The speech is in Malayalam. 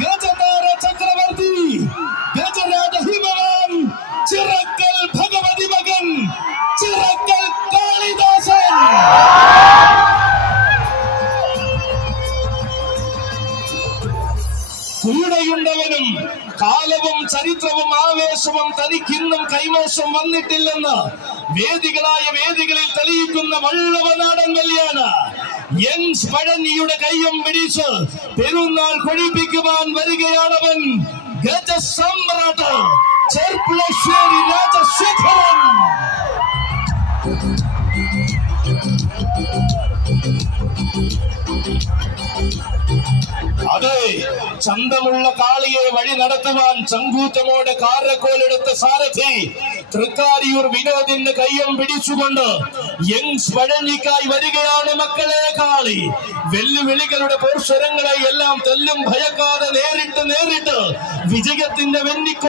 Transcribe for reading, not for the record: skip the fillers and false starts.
ഗജതാര ചക്രവർത്തി, ഗജരാജ ഹിമവാൻ, ചിറക്കൽ ഭഗവതി മകൻ, ചിറക്കൽ കാളിദാസൻ. കൂടെയുണ്ടവനും കാലവും ചരിത്രവും ആവേശവും തനിക്കിന്നും കൈവശം വന്നിട്ടില്ലെന്ന് വേദികളിൽ തെളിയിക്കുന്ന വള്ളവനാടൻ വല്യാണ് യങ്സ് പഴനിയുടെ കയ്യും പിടിച്ച് പെരുന്നാൾ കൊഴിപ്പിക്കുവാൻ വരികയാണവൻ. ഗജസമ്രാട്ട് ചെർപ്പുളശ്ശേരി രാജശേഖരൻ. അതെ, ചന്തമുള്ള കാളിയെ വഴി നടത്തുവാൻ ചങ്കൂറ്റമോടെ കാരക്കോലെടുത്ത സാരഥി തൃക്കാരിയൂർ വിനോദിന്റെ കയ്യം പിടിച്ചുകൊണ്ട് യങ്സ് പഴനിക്കായി വരികയാണ് മക്കളെ കാളി. വെല്ലുവിളികളുടെ പോർശ്വരങ്ങളെ എല്ലാം തെല്ലും ഭയക്കാതെ നേരിട്ട് വിജയത്തിന്റെ വെന്നിക്കോ